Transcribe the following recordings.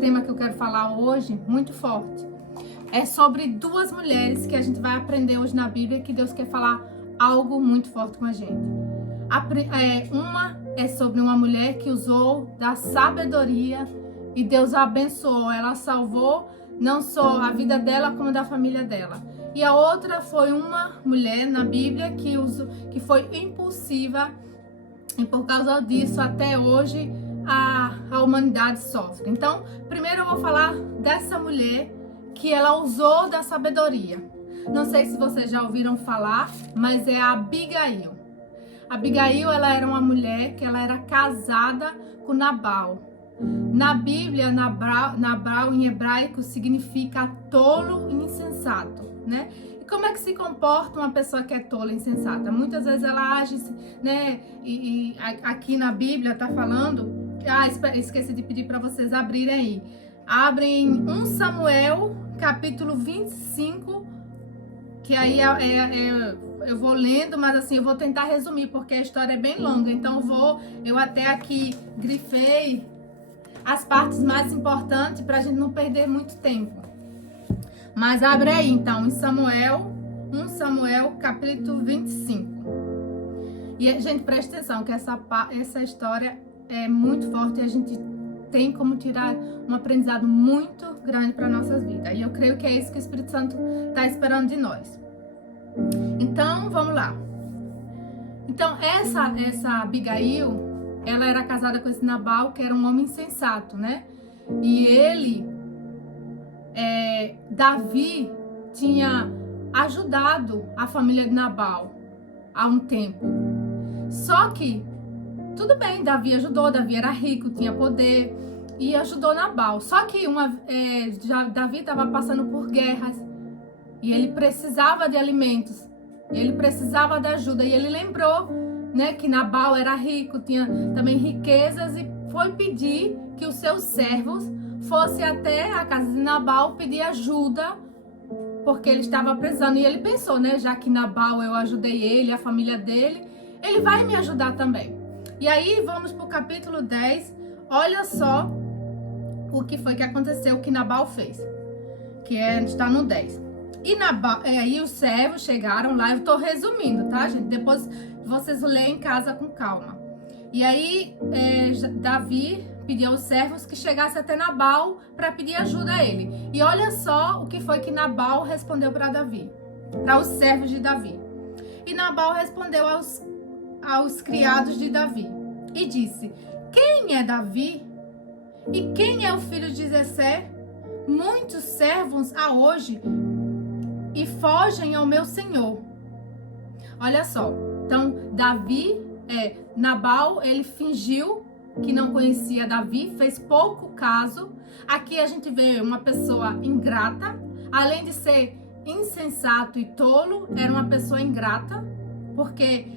tema que eu quero falar hoje, muito forte. É sobre duas mulheres que a gente vai aprender hoje na Bíblia, que Deus quer falar algo muito forte com a gente. Uma é sobre uma mulher que usou da sabedoria e Deus a abençoou. Ela salvou não só a vida dela, como da família dela. E a outra foi uma mulher na Bíblia que foi impulsiva, e por causa disso, até hoje, a humanidade sofre. Então, primeiro eu vou falar dessa mulher que ela usou da sabedoria. Não sei se vocês já ouviram falar, mas é a Abigail. Abigail, ela era uma mulher que ela era casada com Nabal. Na Bíblia, Nabal em hebraico significa tolo e insensato, né? E como é que se comporta uma pessoa que é tola e insensata? Muitas vezes ela age, né? E aqui na Bíblia tá falando... esqueci de pedir para vocês abrirem aí. Abrem 1 Samuel, capítulo 25, que aí eu vou lendo, mas assim, eu vou tentar resumir, porque a história é bem longa. Então eu até aqui grifei as partes mais importantes para a gente não perder muito tempo. Mas abre aí, então, em 1 Samuel, capítulo 25. E, gente, presta atenção, que essa história é muito forte e a gente tem como tirar um aprendizado muito grande para nossas vidas. E eu creio que é isso que o Espírito Santo está esperando de nós. Então, vamos lá. Então, essa Abigail, ela era casada com esse Nabal, que era um homem insensato, né? E Davi tinha ajudado a família de Nabal há um tempo. Só que, tudo bem, Davi ajudou, Davi era rico, tinha poder e ajudou Nabal. Só que Davi estava passando por guerras e ele precisava de alimentos, e ele precisava de ajuda. E ele lembrou, né, que Nabal era rico, tinha também riquezas, e foi pedir que os seus servos fossem até a casa de Nabal pedir ajuda, porque ele estava precisando. E ele pensou, né, já que Nabal eu ajudei ele, a família dele, ele vai me ajudar também. E aí vamos para o capítulo 10, olha só o que foi que aconteceu, o que Nabal fez, que está no 10. E aí os servos chegaram lá, eu estou resumindo, tá, gente? Depois vocês leem em casa com calma. E aí Davi pediu aos servos que chegassem até Nabal para pedir ajuda a ele. E olha só o que foi que Nabal respondeu para Davi, para os servos de Davi. E Nabal respondeu aos criados de Davi e disse: quem é Davi? E quem é o filho de Jessé? Muitos servos há hoje e fogem ao meu senhor. Olha só, então Nabal, ele fingiu que não conhecia Davi, fez pouco caso. Aqui a gente vê uma pessoa ingrata, além de ser insensato e tolo, era uma pessoa ingrata, porque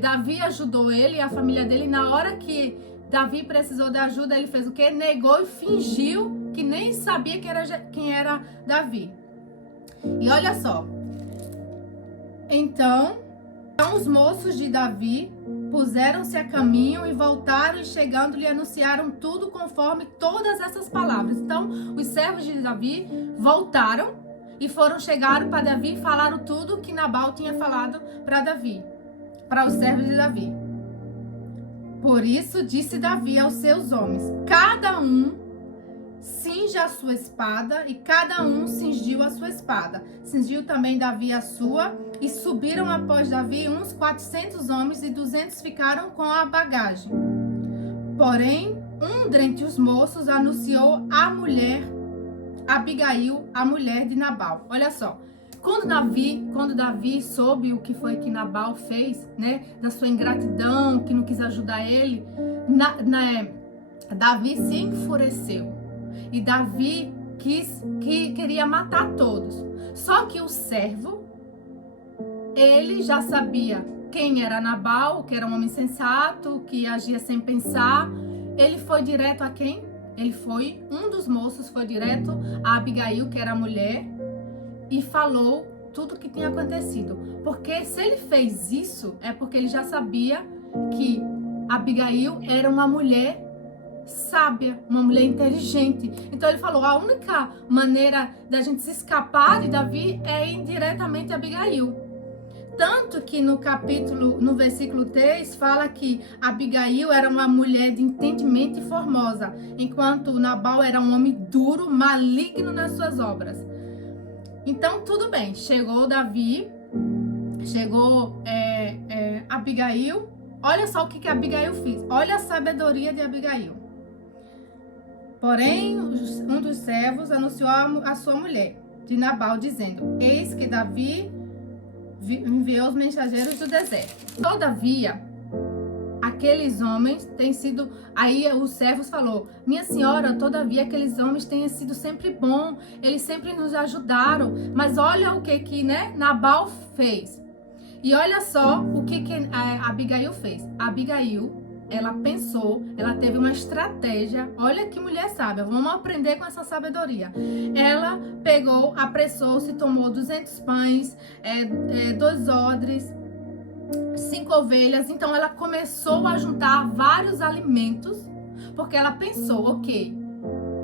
Davi ajudou ele e a família dele. Na hora que Davi precisou de ajuda, ele fez o quê? Negou e fingiu que nem sabia quem era Davi. E olha só. Então os moços de Davi puseram-se a caminho e voltaram, e chegando lhe anunciaram tudo conforme todas essas palavras. Então os servos de Davi voltaram e chegaram para Davi e falaram tudo que Nabal tinha falado para Davi, para os servos de Davi. Por isso disse Davi aos seus homens: cada um cinja a sua espada, e cada um cingiu a sua espada. Cingiu também Davi a sua, e subiram após Davi uns 400 homens, e 200 ficaram com a bagagem. Porém, um dentre os moços anunciou a mulher, Abigail, a mulher de Nabal. Olha só, quando Davi soube o que foi que Nabal fez, né, da sua ingratidão, que não quis ajudar ele, Davi se enfureceu. E Davi queria matar todos. Só que o servo, ele já sabia quem era Nabal, que era um homem sensato, que agia sem pensar. Ele foi direto a quem? Um dos moços foi direto a Abigail, que era a mulher, e falou tudo o que tinha acontecido. Porque se ele fez isso, é porque ele já sabia que Abigail era uma mulher sábia, uma mulher inteligente. Então ele falou, a única maneira da gente se escapar de Davi é ir diretamente a Abigail. Tanto que no versículo 3, fala que Abigail era uma mulher de entendimento e formosa, enquanto Nabal era um homem duro, maligno nas suas obras. Então, tudo bem, chegou Davi, chegou Abigail. Olha só o que Abigail fez, olha a sabedoria de Abigail. Porém, um dos servos anunciou a sua mulher, de Nabal, dizendo, eis que Davi enviou os mensageiros do deserto. Todavia, aqueles homens têm sido... Aí os servos falou, minha senhora, todavia aqueles homens têm sido sempre bons, eles sempre nos ajudaram, mas olha o que Nabal fez. E olha só o que Abigail fez. Abigail, ela pensou, ela teve uma estratégia. Olha que mulher sábia, vamos aprender com essa sabedoria. Ela pegou, apressou-se, tomou 200 pães, 2 odres, 5 ovelhas. Então ela começou a juntar vários alimentos, porque ela pensou, ok,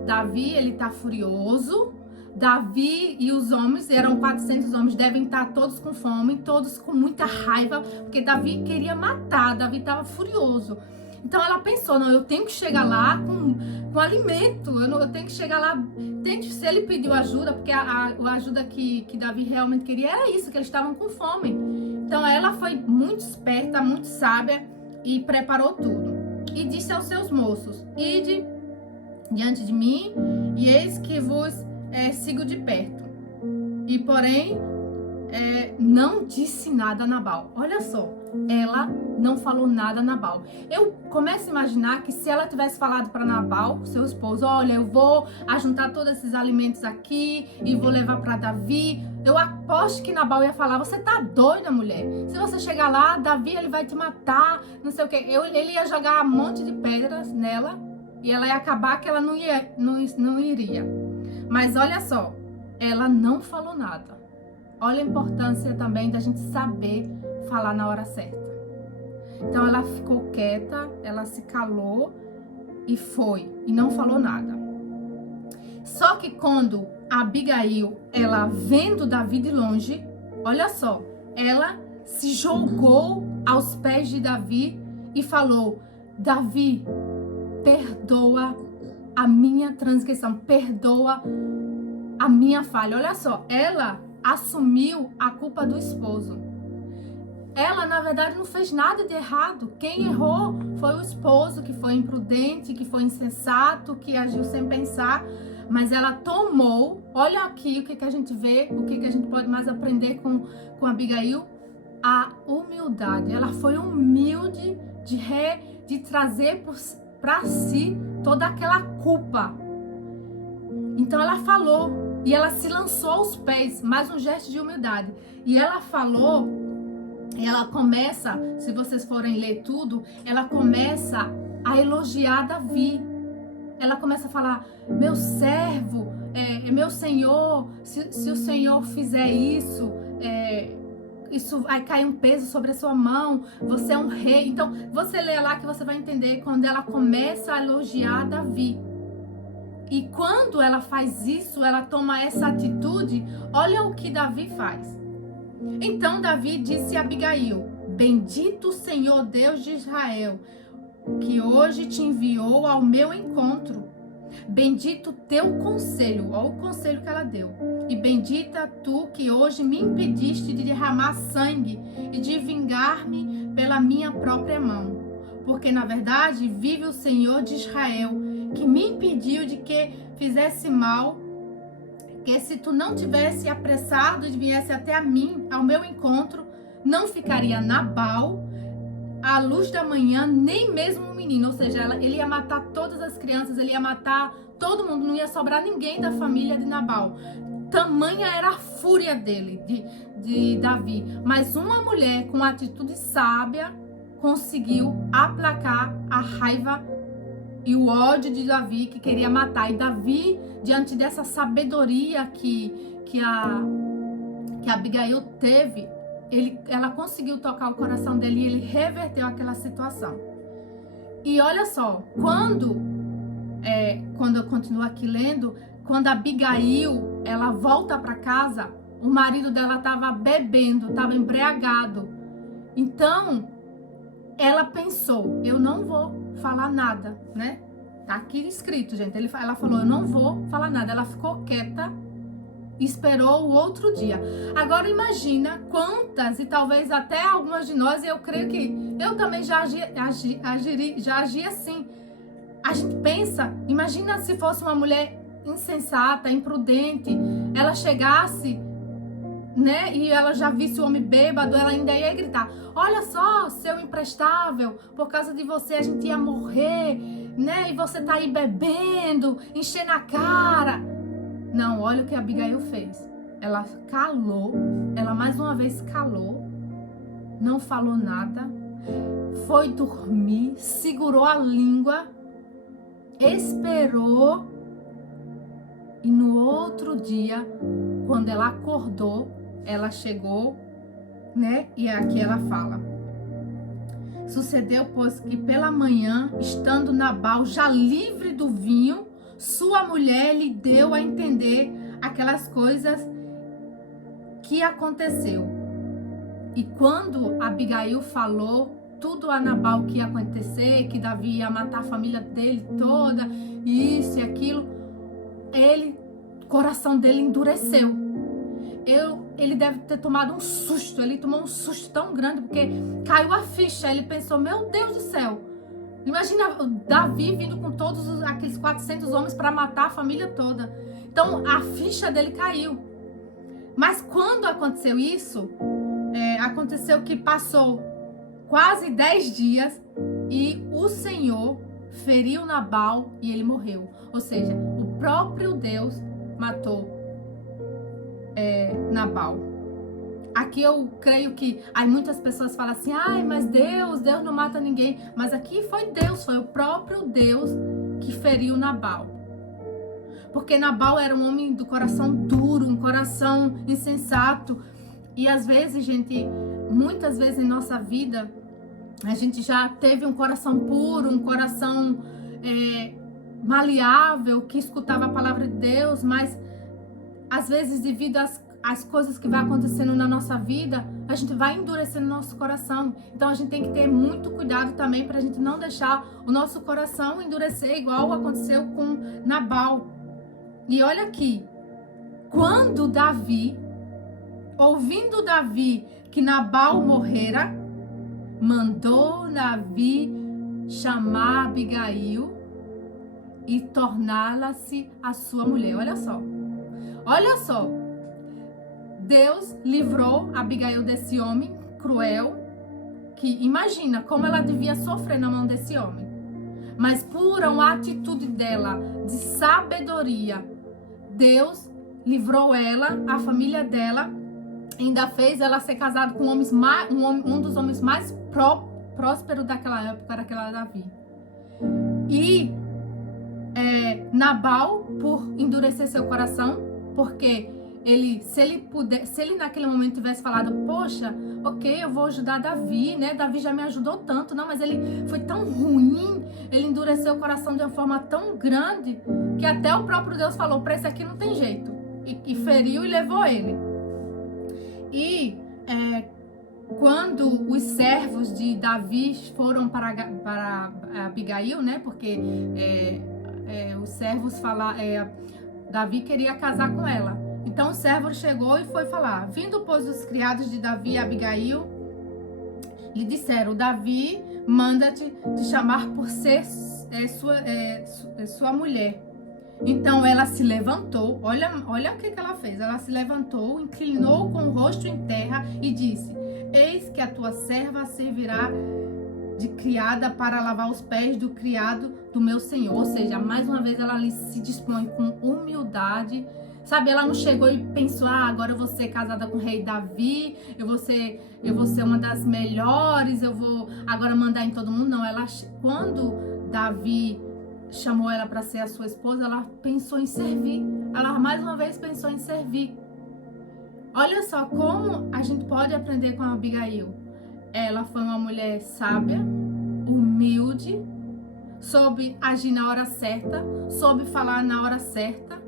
Davi, ele tá furioso. Davi e os homens, eram 400 homens, devem estar todos com fome, todos com muita raiva, porque Davi queria matar, Davi estava furioso. Então ela pensou, não, eu tenho que chegar lá com alimento, eu tenho que chegar lá, se ele pediu ajuda, porque a ajuda que Davi realmente queria era isso, que eles estavam com fome. Então ela foi muito esperta, muito sábia e preparou tudo. E disse aos seus moços, ide diante de mim, e eis que vos sigo de perto. E porém, não disse nada a Nabal. Olha só, ela não falou nada a Nabal. Eu começo a imaginar que se ela tivesse falado para Nabal, seu esposo, olha, eu vou ajuntar todos esses alimentos aqui e vou levar para Davi, eu aposto que Nabal ia falar, você tá doida, mulher? Se você chegar lá, Davi, ele vai te matar, não sei o que. Ele ia jogar um monte de pedras nela e ela ia acabar que ela não iria. Mas olha só, ela não falou nada. Olha a importância também da gente saber falar na hora certa. Então ela ficou quieta, ela se calou e foi, e não falou nada. Só que quando Abigail, ela vendo Davi de longe, olha só, ela se jogou aos pés de Davi e falou, Davi, perdoa a minha transgressão, perdoa a minha falha. Olha só, ela assumiu a culpa do esposo. Ela, na verdade, não fez nada de errado. Quem errou foi o esposo, que foi imprudente, que foi insensato, que agiu sem pensar. Mas ela tomou, olha aqui o que a gente vê, o que a gente pode mais aprender com Abigail, a humildade. Ela foi humilde de trazer para si toda aquela culpa. Então ela falou e ela se lançou aos pés, mais um gesto de humildade. E ela falou, e ela começa, se vocês forem ler tudo, ela começa a elogiar Davi. Ela começa a falar, meu servo, meu senhor, se o senhor fizer isso vai cair um peso sobre a sua mão, você é um rei. Então, você lê lá que você vai entender quando ela começa a elogiar Davi. E quando ela faz isso, ela toma essa atitude, olha o que Davi faz. Então, Davi disse a Abigail, bendito o Senhor Deus de Israel, que hoje te enviou ao meu encontro. Bendito o teu conselho, olha o conselho que ela deu. E bendita tu que hoje me impediste de derramar sangue e de vingar-me pela minha própria mão. Porque na verdade vive o Senhor de Israel, que me impediu de que fizesse mal, que se tu não tivesse apressado e viesse até a mim, ao meu encontro, não ficaria Nabal à luz da manhã, nem mesmo um menino. Ou seja, ele ia matar todas as crianças, ele ia matar todo mundo, não ia sobrar ninguém da família de Nabal. Tamanha era a fúria dele, de Davi. Mas uma mulher com atitude sábia conseguiu aplacar a raiva e o ódio de Davi, que queria matar. E Davi, diante dessa sabedoria que Abigail teve, ela conseguiu tocar o coração dele e ele reverteu aquela situação. E olha só, quando quando eu continuo aqui lendo, quando a Abigail, ela volta para casa, o marido dela estava bebendo, estava embriagado. Então, ela pensou, eu não vou falar nada, né? Tá aqui escrito, gente. Ela falou, eu não vou falar nada. Ela ficou quieta, esperou o outro dia. Agora imagina quantas, e talvez até algumas de nós, eu creio que eu também já agi assim. A gente pensa, imagina se fosse uma mulher insensata, imprudente, ela chegasse, né, e ela já visse o homem bêbado, ela ainda ia gritar, olha só, seu imprestável, por causa de você a gente ia morrer, né, e você tá aí bebendo, enchendo a cara. Não, olha o que a Abigail fez. Ela calou, ela mais uma vez calou, não falou nada, foi dormir, segurou a língua, esperou, e no outro dia, quando ela acordou, ela chegou, né? E aqui ela fala: sucedeu, pois, que pela manhã, estando Nabal já livre do vinho, sua mulher lhe deu a entender aquelas coisas que aconteceu. E quando Abigail falou tudo a Nabal que ia acontecer, que Davi ia matar a família dele toda, isso e aquilo, o coração dele endureceu. Ele deve ter tomado um susto, ele tomou um susto tão grande, porque caiu a ficha, ele pensou, meu Deus do céu, imagina Davi vindo com todos aqueles 400 homens para matar a família toda. Então a ficha dele caiu. Mas quando aconteceu isso, aconteceu que passou quase 10 dias e o Senhor feriu Nabal e ele morreu. Ou seja, o próprio Deus matou Nabal. Aqui eu creio que aí muitas pessoas falam assim, ai, mas Deus não mata ninguém. Mas aqui foi Deus, foi o próprio Deus que feriu Nabal. Porque Nabal era um homem do coração duro, um coração insensato. E às vezes, gente, muitas vezes em nossa vida, a gente já teve um coração puro, um coração maleável, que escutava a palavra de Deus, mas às vezes devido às coisas que vai acontecendo na nossa vida, a gente vai endurecendo nosso coração. Então a gente tem que ter muito cuidado também para a gente não deixar o nosso coração endurecer igual aconteceu com Nabal. E olha aqui, quando Davi, ouvindo Davi que Nabal morrera, mandou Davi chamar Abigail e torná-la-se a sua mulher. Olha só, Deus livrou Abigail desse homem cruel, que imagina como ela devia sofrer na mão desse homem. Mas por uma atitude dela de sabedoria, Deus livrou ela, a família dela, ainda fez ela ser casada com um dos homens mais prósperos daquela época, era aquela Davi. E Nabal, por endurecer seu coração, porque se ele naquele momento tivesse falado, poxa, ok, eu vou ajudar Davi, né? Davi já me ajudou tanto, não, mas ele foi tão ruim, ele endureceu o coração de uma forma tão grande, que até o próprio Deus falou, para esse aqui não tem jeito, e feriu e levou ele. E quando os servos de Davi foram para Abigail, né? Porque os servos Davi queria casar com ela. Então o servo chegou e foi falar. Vindo, pois, os criados de Davi e Abigail, lhe disseram, Davi manda-te chamar por ser sua mulher. Então ela se levantou, olha o que ela fez. Ela se levantou, inclinou com o rosto em terra e disse, eis que a tua serva servirá de criada para lavar os pés do criado do meu senhor. Ou seja, mais uma vez ela se dispõe com humildade. Sabe, ela não chegou e pensou, agora eu vou ser casada com o rei Davi, eu vou ser uma das melhores, eu vou agora mandar em todo mundo. Não, quando Davi chamou ela para ser a sua esposa, ela pensou em servir. Ela mais uma vez pensou em servir. Olha só como a gente pode aprender com a Abigail. Ela foi uma mulher sábia, humilde, soube agir na hora certa, soube falar na hora certa.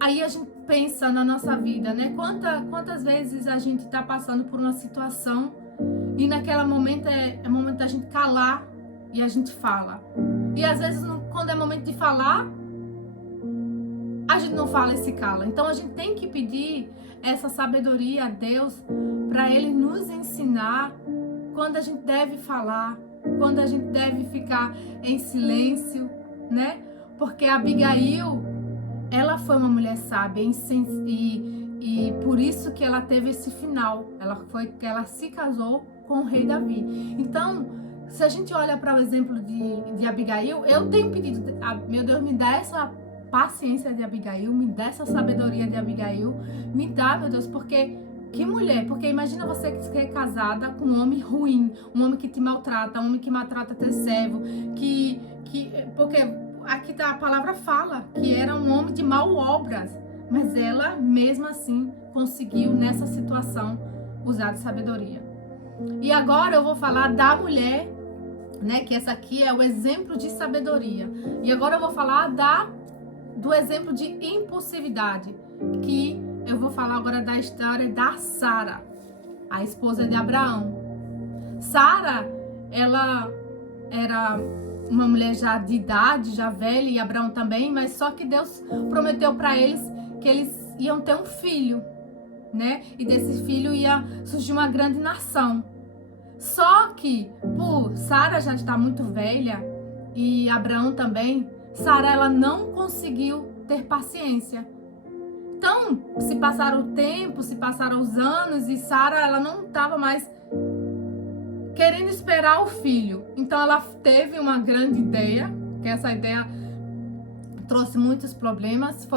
Aí a gente pensa na nossa vida, né? Quantas vezes a gente tá passando por uma situação e naquele momento é momento da gente calar e a gente fala. E às vezes quando é momento de falar, a gente não fala e se cala. Então a gente tem que pedir essa sabedoria a Deus para Ele nos ensinar quando a gente deve falar, quando a gente deve ficar em silêncio, né? Porque a Abigail, ela foi uma mulher sábia e por isso que ela teve esse final. Ela se casou com o rei Davi. Então, se a gente olha para o exemplo de Abigail, eu tenho pedido, meu Deus, me dá essa paciência de Abigail, me dá essa sabedoria de Abigail, me dá, meu Deus, porque que mulher, porque imagina você que é casada com um homem ruim, um homem que te maltrata, um homem que maltrata teu servo, porque aqui a palavra fala que era um homem de mal obras, mas ela mesmo assim conseguiu nessa situação usar de sabedoria. E agora eu vou falar da mulher, né, que essa aqui é o exemplo de sabedoria. E agora eu vou falar do exemplo de impulsividade, que eu vou falar agora da história da Sara, a esposa de Abraão. Sara, ela era uma mulher já de idade, já velha, e Abraão também, mas só que Deus prometeu para eles que eles iam ter um filho, né? E desse filho ia surgir uma grande nação. Só que, por Sara já está muito velha, e Abraão também, Sara, ela não conseguiu ter paciência. Então, se passaram o tempo, se passaram os anos, e Sara, ela não estava mais querendo esperar o filho. Então, ela teve uma grande ideia, que essa ideia trouxe muitos problemas.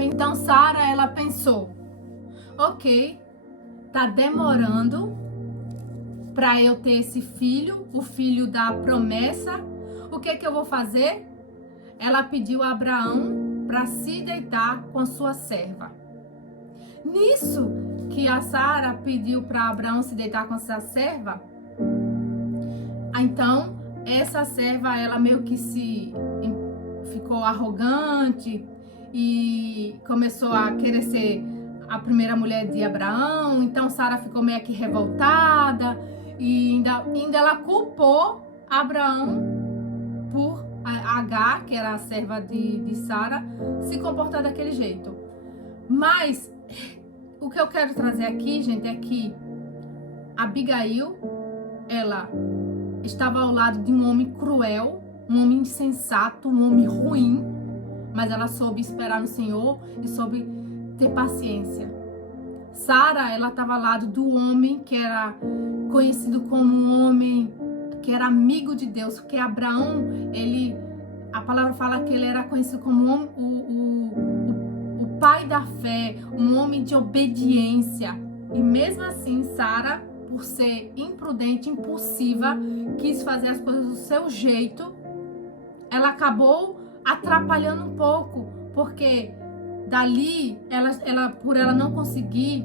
Então, Sara, ela pensou, ok, tá demorando para eu ter esse filho, o filho da promessa. O que eu vou fazer? Ela pediu a Abraão para se deitar com sua serva. Nisso que a Sara pediu para Abraão se deitar com sua serva, então essa serva, ela meio que ficou arrogante e começou a querer ser a primeira mulher de Abraão. Então Sara ficou meio que revoltada e ainda ela culpou Abraão por Agar, que era a serva de Sara, se comportar daquele jeito. Mas o que eu quero trazer aqui, gente, é que Abigail, ela estava ao lado de um homem cruel, um homem insensato, um homem ruim, mas ela soube esperar no Senhor e soube ter paciência. Sara, ela estava ao lado do homem que era conhecido como um homem que era amigo de Deus, porque Abraão, a palavra fala que ele era conhecido como o pai da fé, um homem de obediência. E mesmo assim, Sara, por ser imprudente, impulsiva, quis fazer as coisas do seu jeito, ela acabou atrapalhando um pouco, porque dali, por ela não conseguir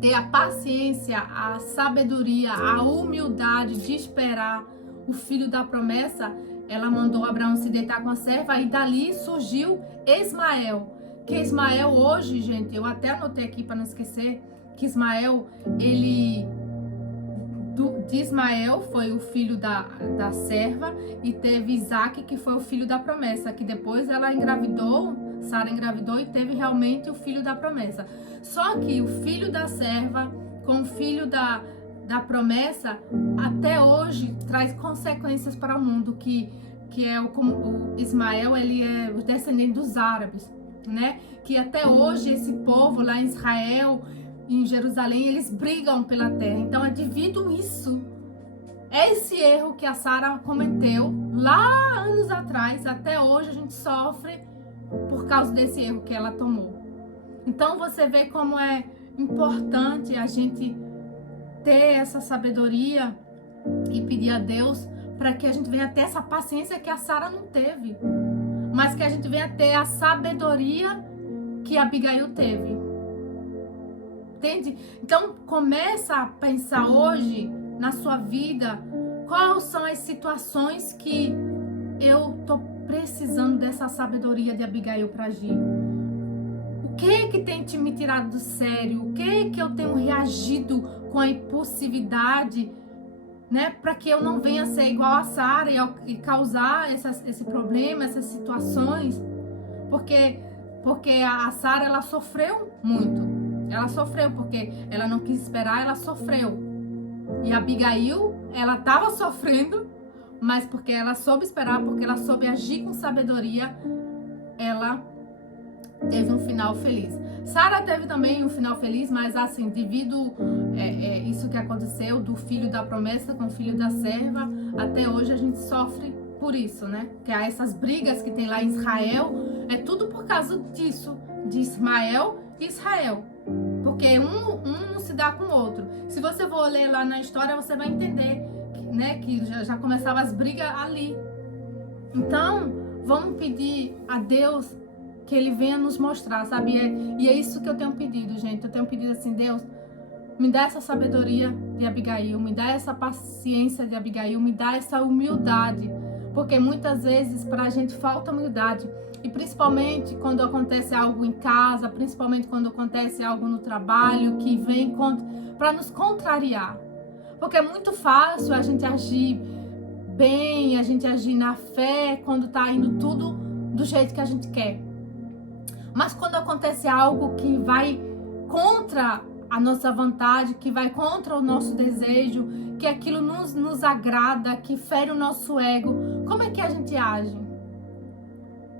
ter a paciência, a sabedoria, a humildade de esperar o filho da promessa, ela mandou Abraão se deitar com a serva, e dali surgiu Ismael. Que Ismael hoje, gente, eu até anotei aqui para não esquecer, que Ismael, de Ismael foi o filho da serva, e teve Isaac, que foi o filho da promessa, que depois ela engravidou, Sara engravidou e teve realmente o filho da promessa. Só que o filho da serva com o filho da promessa, até hoje, traz consequências para o mundo, que é o Ismael, ele é o descendente dos árabes, né? Que até hoje esse povo lá em Israel, em Jerusalém, eles brigam pela terra. Então é devido isso, é esse erro que a Sara cometeu lá anos atrás, até hoje a gente sofre por causa desse erro que ela tomou. Então você vê como é importante a gente ter essa sabedoria e pedir a Deus para que a gente venha ter essa paciência que a Sara não teve, mas que a gente venha ter a sabedoria que Abigail teve. Entende? Então começa a pensar hoje na sua vida quais são as situações que eu tô precisando dessa sabedoria de Abigail para agir? O que tem me tirado do sério? O que eu tenho reagido com a impulsividade, né? Para que eu não venha ser igual a Sara e causar esse problema, essas situações. Porque a Sara, ela sofreu muito. Ela sofreu porque ela não quis esperar, ela sofreu. E a Abigail, ela estava sofrendo, mas porque ela soube esperar, porque ela soube agir com sabedoria, ela teve um final feliz. Sara teve também um final feliz, mas assim, devido isso que aconteceu do filho da promessa com o filho da serva, até hoje a gente sofre por isso, né? Que há essas brigas que tem lá em Israel, é tudo por causa disso, de Ismael e Israel. Porque um não se dá com o outro. Se você for ler lá na história, você vai entender, né, que já começavam as brigas ali. Então, vamos pedir a Deus que Ele venha nos mostrar, sabe? E é isso que eu tenho pedido, gente. Eu tenho pedido assim, Deus, me dá essa sabedoria de Abigail, me dá essa paciência de Abigail, me dá essa humildade. Porque muitas vezes para a gente falta humildade. E principalmente quando acontece algo em casa, principalmente quando acontece algo no trabalho que vem para nos contrariar. Porque é muito fácil a gente agir bem, a gente agir na fé quando tá indo tudo do jeito que a gente quer. Mas quando acontece algo que vai contra a nossa vontade, que vai contra o nosso desejo, que aquilo nos agrada, que fere o nosso ego, como é que a gente age?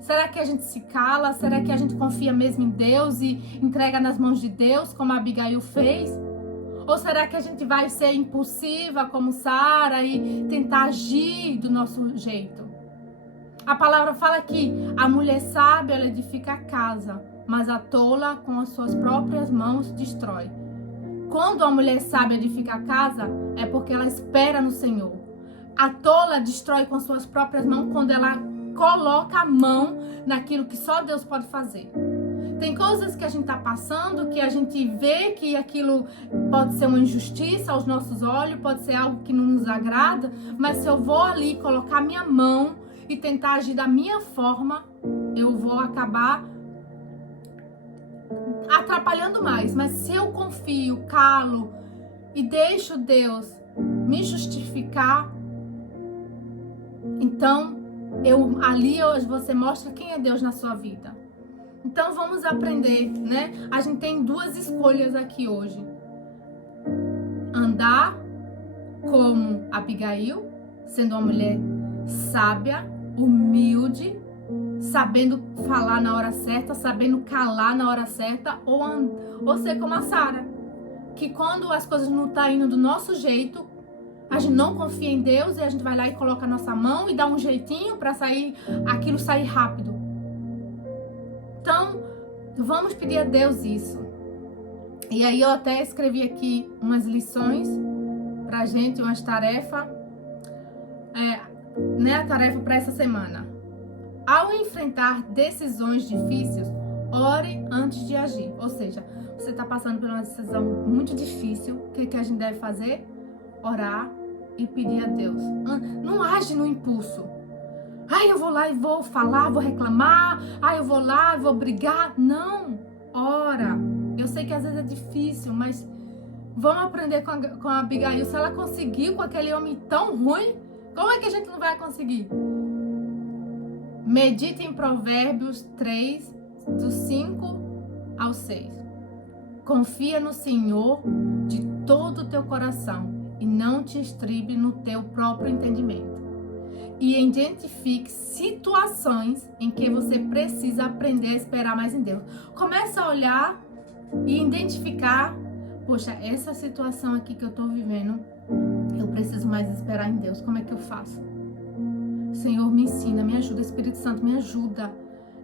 Será que a gente se cala? Será que a gente confia mesmo em Deus e entrega nas mãos de Deus, como a Abigail fez? Ou será que a gente vai ser impulsiva como Sara e tentar agir do nosso jeito? A palavra fala que a mulher sábia, ela edifica a casa, mas a tola com as suas próprias mãos destrói. Quando a mulher sábia edifica a casa, é porque ela espera no Senhor. A tola destrói com as suas próprias mãos quando ela coloca a mão naquilo que só Deus pode fazer. Tem coisas que a gente está passando, que a gente vê que aquilo pode ser uma injustiça aos nossos olhos, pode ser algo que não nos agrada, mas se eu vou ali colocar minha mão e tentar agir da minha forma, eu vou acabar atrapalhando mais. Mas se eu confio, calo e deixo Deus me justificar, então ali você mostra quem é Deus na sua vida. Então vamos aprender, né? A gente tem duas escolhas aqui hoje. Andar como Abigail, sendo uma mulher sábia, humilde, sabendo falar na hora certa, sabendo calar na hora certa, ou ser como a Sara, que quando as coisas não estão indo do nosso jeito, a gente não confia em Deus e a gente vai lá e coloca a nossa mão e dá um jeitinho para aquilo sair rápido. Então, vamos pedir a Deus isso. E aí eu até escrevi aqui umas lições pra gente, umas tarefas, né, a tarefa para essa semana. Ao enfrentar decisões difíceis, ore antes de agir. Ou seja, você está passando por uma decisão muito difícil, o que a gente deve fazer? Orar e pedir a Deus. Não age no impulso. Eu vou lá e vou falar, vou reclamar. Eu vou lá e vou brigar. Não, ora. Eu sei que às vezes é difícil, mas vamos aprender com a Abigail. Se ela conseguiu com aquele homem tão ruim, como é que a gente não vai conseguir? Medite em Provérbios 3, do 5 ao 6. Confia no Senhor de todo o teu coração e não te estribe no teu próprio entendimento. E identifique situações em que você precisa aprender a esperar mais em Deus. Começa a olhar e identificar, poxa, essa situação aqui que eu tô vivendo, eu preciso mais esperar em Deus. Como é que eu faço? Senhor, me ensina, me ajuda. Espírito Santo, me ajuda.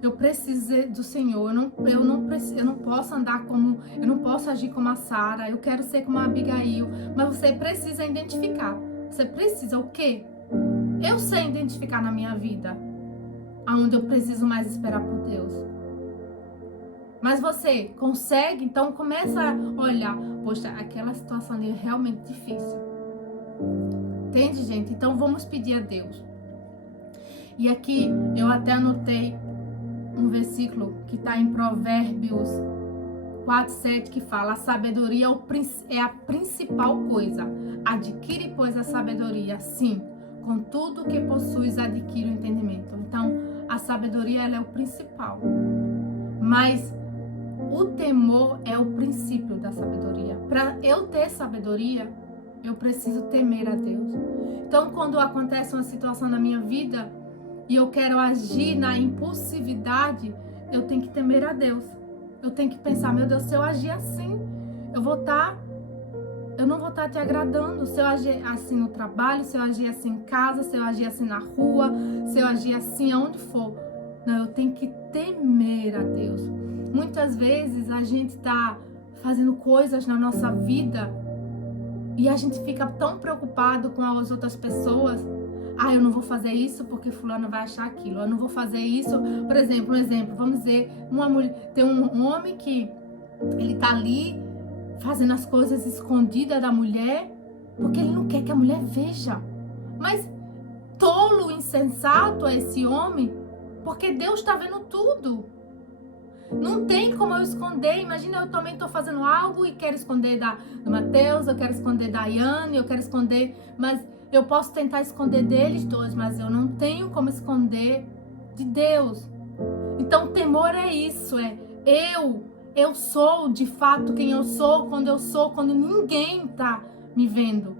Eu preciso do Senhor. Eu não posso andar como, eu não posso agir como a Sara. Eu quero ser como a Abigail. Mas você precisa identificar. Você precisa o quê? Eu sei identificar na minha vida aonde eu preciso mais esperar por Deus. Mas você consegue? Então começa a olhar. Poxa, aquela situação ali é realmente difícil. Entende, gente? Então vamos pedir a Deus. E aqui eu até anotei um versículo que está em Provérbios 4:7, que fala: a sabedoria é a principal coisa. Adquire, pois, a sabedoria. Sim, com tudo que possuis, adquire o entendimento. Então, a sabedoria, ela é o principal. Mas o temor é o princípio da sabedoria. Para eu ter sabedoria, eu preciso temer a Deus. Então, quando acontece uma situação na minha vida e eu quero agir na impulsividade, eu tenho que temer a Deus. Eu tenho que pensar: meu Deus, se eu agir assim, eu não vou estar te agradando. Se eu agir assim no trabalho, se eu agir assim em casa, se eu agir assim na rua, se eu agir assim aonde for. Não, eu tenho que temer a Deus. Muitas vezes a gente está fazendo coisas na nossa vida e a gente fica tão preocupado com as outras pessoas. Eu não vou fazer isso porque fulano vai achar aquilo. Eu não vou fazer isso. Por exemplo, vamos dizer, tem um homem que ele tá ali fazendo as coisas escondidas da mulher porque ele não quer que a mulher veja. Mas tolo, insensato é esse homem, porque Deus está vendo tudo. Não tem como eu esconder. Imagina, eu também estou fazendo algo e quero esconder do Mateus, eu quero esconder da Yane, eu quero esconder, mas eu posso tentar esconder deles dois, mas eu não tenho como esconder de Deus. Então, temor é isso, eu sou de fato quem eu sou quando ninguém está me vendo.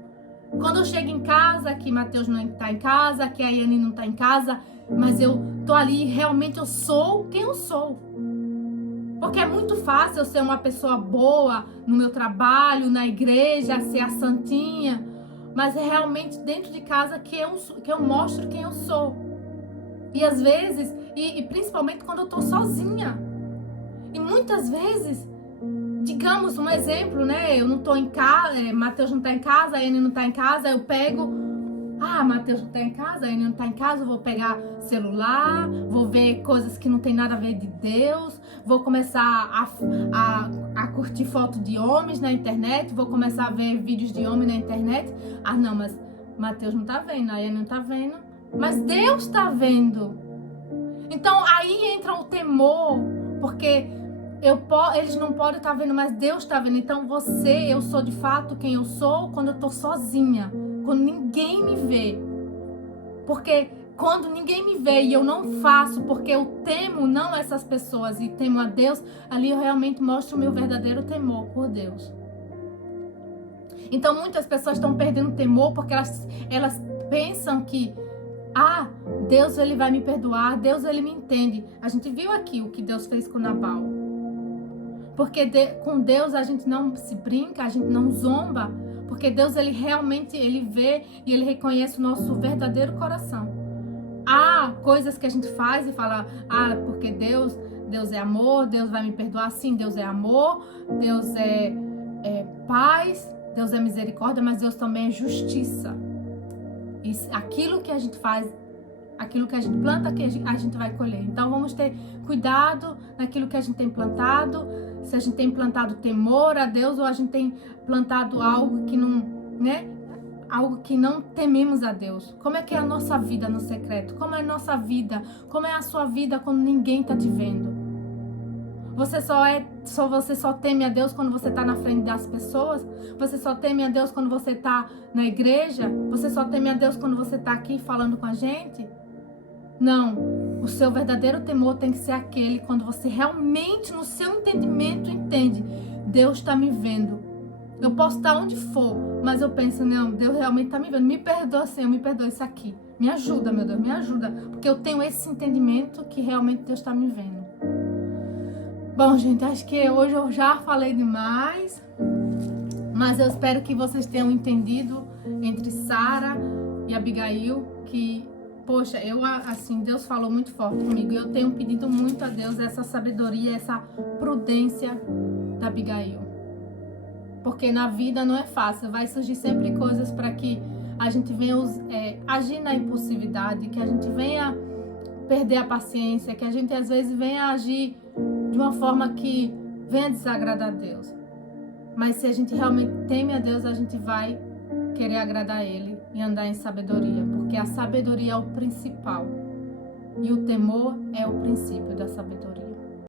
Quando eu chego em casa, que Mateus não está em casa, que a Yane não está em casa, mas eu tô ali e realmente eu sou quem eu sou. Porque é muito fácil eu ser uma pessoa boa no meu trabalho, na igreja, ser a santinha, mas é realmente dentro de casa que eu mostro quem eu sou. E às vezes, e principalmente quando eu tô sozinha. E muitas vezes, digamos um exemplo, né? Eu não tô em casa, Mateus não tá em casa, a Anne não tá em casa, eu pego... Mateus não tá em casa, a Anne não tá em casa, eu vou pegar celular, vou ver coisas que não tem nada a ver de Deus, vou começar a curtir foto de homens na internet, vou começar a ver vídeos de homem na internet. Não, mas Mateus não tá vendo, a Anne não tá vendo, mas Deus tá vendo. Então aí entra o temor, porque eles não podem estar vendo, mas Deus está vendo. Então eu sou de fato quem eu sou quando eu estou sozinha, quando ninguém me vê. Porque quando ninguém me vê e eu não faço porque eu temo não essas pessoas e temo a Deus, ali eu realmente mostro o meu verdadeiro temor por Deus. Então muitas pessoas estão perdendo temor porque elas pensam que Deus, ele vai me perdoar, Deus, ele me entende. A gente viu aqui o que Deus fez com Nabal. Porque com Deus a gente não se brinca, a gente não zomba. Porque Deus, ele realmente, ele vê e ele reconhece o nosso verdadeiro coração. Há coisas que a gente faz e fala, porque Deus é amor, Deus vai me perdoar. Sim, Deus é amor, Deus é paz, Deus é misericórdia, mas Deus também é justiça. E aquilo que a gente faz, aquilo que a gente planta, que a gente vai colher. Então vamos ter cuidado naquilo que a gente tem plantado. Se a gente tem plantado temor a Deus ou a gente tem plantado algo que não, né? Algo que não tememos a Deus. Como é que é a nossa vida no secreto? Como é a nossa vida? Como é a sua vida quando ninguém tá te vendo? Você só teme a Deus quando você tá na frente das pessoas? Você só teme a Deus quando você tá na igreja? Você só teme a Deus quando você tá aqui falando com a gente? Não, o seu verdadeiro temor tem que ser aquele quando você realmente, no seu entendimento, entende: Deus está me vendo. Eu posso estar onde for, mas eu penso: não, Deus realmente está me vendo. Me perdoa, Senhor, me perdoa isso aqui. Me ajuda, meu Deus, me ajuda. Porque eu tenho esse entendimento que realmente Deus está me vendo. Bom, gente, acho que hoje eu já falei demais, mas eu espero que vocês tenham entendido entre Sara e Abigail que... Poxa, Deus falou muito forte comigo. Eu tenho pedido muito a Deus essa sabedoria, essa prudência da Abigail. Porque na vida não é fácil. Vai surgir sempre coisas para que a gente venha agir na impulsividade, que a gente venha perder a paciência, que a gente às vezes venha agir de uma forma que venha desagradar a Deus. Mas se a gente realmente teme a Deus, a gente vai querer agradar a Ele e andar em sabedoria, porque a sabedoria é o principal. E o temor é o princípio da sabedoria.